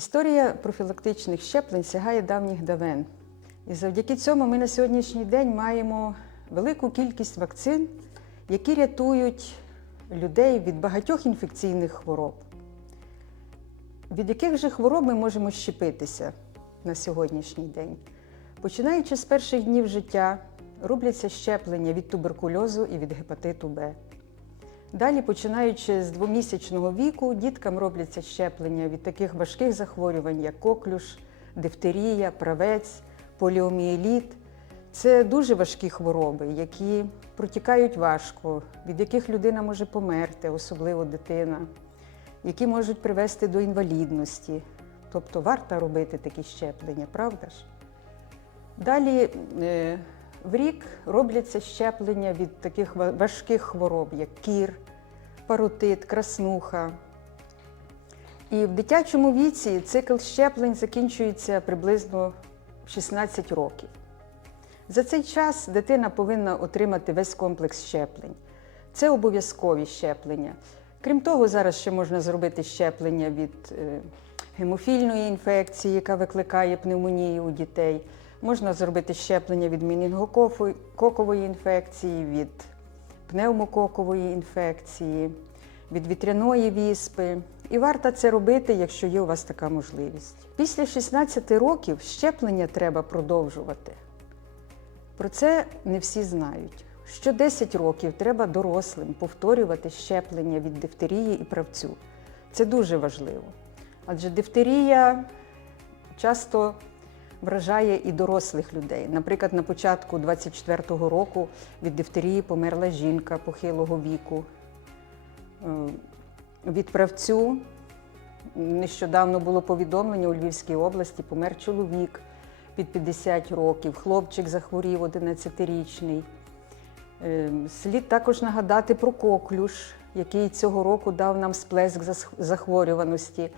Історія профілактичних щеплень сягає давніх давен. І завдяки цьому ми на сьогоднішній день маємо велику кількість вакцин, які рятують людей від багатьох інфекційних хвороб. Від яких же хвороб ми можемо щепитися на сьогоднішній день? Починаючи з перших днів життя, робляться щеплення від туберкульозу і від гепатиту Б. Далі, починаючи з двомісячного віку, діткам робляться щеплення від таких важких захворювань, як коклюш, дифтерія, правець, поліомієліт. Це дуже важкі хвороби, які протікають важко, від яких людина може померти, особливо дитина, які можуть привести до інвалідності. Тобто варто робити такі щеплення, правда ж? Далі е, в рік робляться щеплення від таких важких хвороб, як кір, паротит, краснуха. І в дитячому віці цикл щеплень закінчується приблизно в 16 років. За цей час дитина повинна отримати весь комплекс щеплень. Це обов'язкові щеплення. Крім того, зараз ще можна зробити щеплення від е, гемофільної інфекції, яка викликає пневмонію у дітей. Можна зробити щеплення від мінінгококової інфекції, від пневмококової інфекції, від вітряної віспи. І варто це робити, якщо є у вас така можливість. Після 16 років щеплення треба продовжувати. Про це не всі знають. Що 10 років треба дорослим повторювати щеплення від дифтерії і правцю. Це дуже важливо. Адже дифтерія часто вражає і дорослих людей. Наприклад, на початку 24-го року від дифтерії померла жінка похилого віку. Е, Від правцю нещодавно було повідомлення у Львівській області, помер чоловік під 50 років, хлопчик захворів 11-річний. Е, Слід також нагадати про коклюш, який цього року дав нам сплеск захворюваності.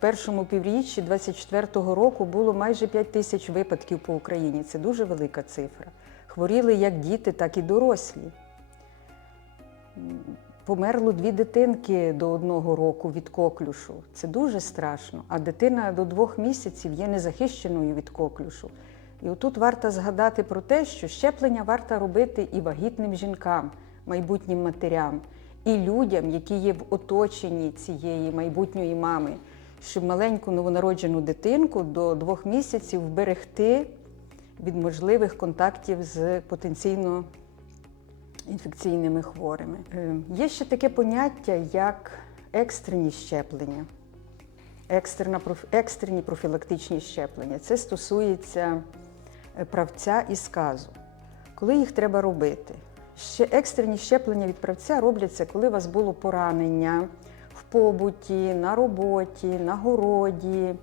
Першому півріччі 24-го року було майже 5 тисяч випадків по Україні. Це дуже велика цифра. Хворіли як діти, так і дорослі. Померло дві дитинки до одного року від коклюшу. Це дуже страшно. А дитина до двох місяців є незахищеною від коклюшу. І отут варто згадати про те, що щеплення варто робити і вагітним жінкам, майбутнім матерям, і людям, які є в оточенні цієї майбутньої мами, щоб маленьку новонароджену дитинку до двох місяців вберегти від можливих контактів з потенційно інфекційними хворими. Е, Є ще таке поняття, як екстрені щеплення, Екстрена, екстрені профілактичні щеплення. Це стосується е, правця і сказу. Коли їх треба робити? Ще екстрені щеплення від правця робляться, коли у вас було поранення побуті, на роботі, на городі,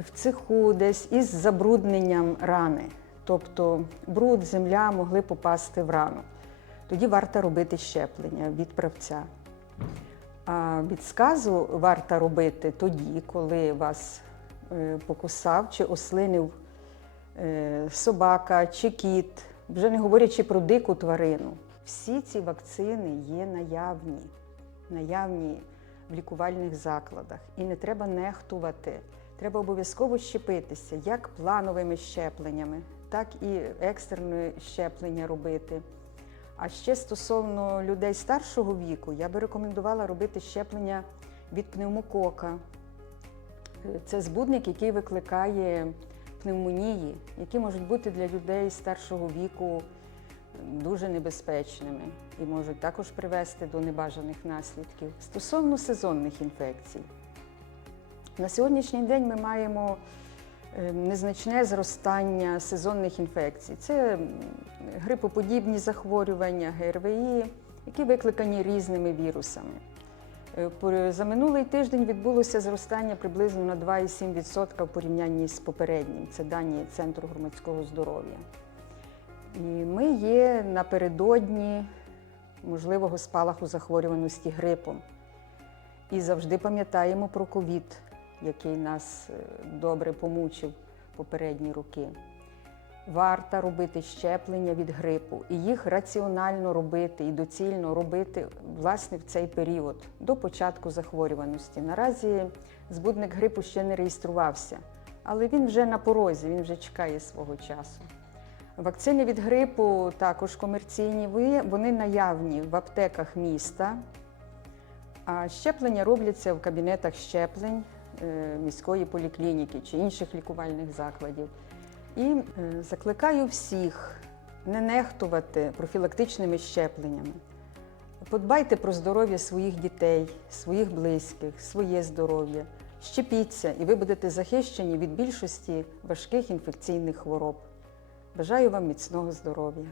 в цеху, десь із забрудненням рани. Тобто бруд, земля могли попасти в рану. Тоді варто робити щеплення від правця. А від сказу варто робити тоді, коли вас е, покусав чи ослинив е, собака чи кіт, вже не говорячи про дику тварину. Всі ці вакцини є наявні, наявні в лікувальних закладах. І не треба нехтувати. Треба обов'язково щепитися як плановими щепленнями, так і екстерне щеплення робити. А ще стосовно людей старшого віку, я би рекомендувала робити щеплення від пневмокока. Це збудник, який викликає пневмонії, які можуть бути для людей старшого віку дуже небезпечними і можуть також привести до небажаних наслідків. Стосовно сезонних інфекцій, на сьогоднішній день ми маємо е, незначне зростання сезонних інфекцій. Це грипоподібні захворювання, ГРВІ, які викликані різними вірусами. Е, За минулий тиждень відбулося зростання приблизно на 2,7% в порівнянні з попереднім. Це дані Центру громадського здоров'я. І ми є напередодні можливого спалаху захворюваності грипом. І завжди пам'ятаємо про ковід, який нас е, добре помучив попередні роки. варто робити щеплення від грипу, і їх раціонально робити і доцільно робити власне в цей період до початку захворюваності. Наразі збудник грипу ще не реєструвався, але він вже на порозі, він вже чекає свого часу. Вакцини від грипу також комерційні, вони наявні в аптеках міста. А щеплення робляться в кабінетах щеплень е, міської поліклініки чи інших лікувальних закладів. І е, закликаю всіх не нехтувати профілактичними щепленнями. Подбайте про здоров'я своїх дітей, своїх близьких, своє здоров'я. Щепіться, і ви будете захищені від більшості важких інфекційних хвороб. Бажаю вам міцного здоров'я!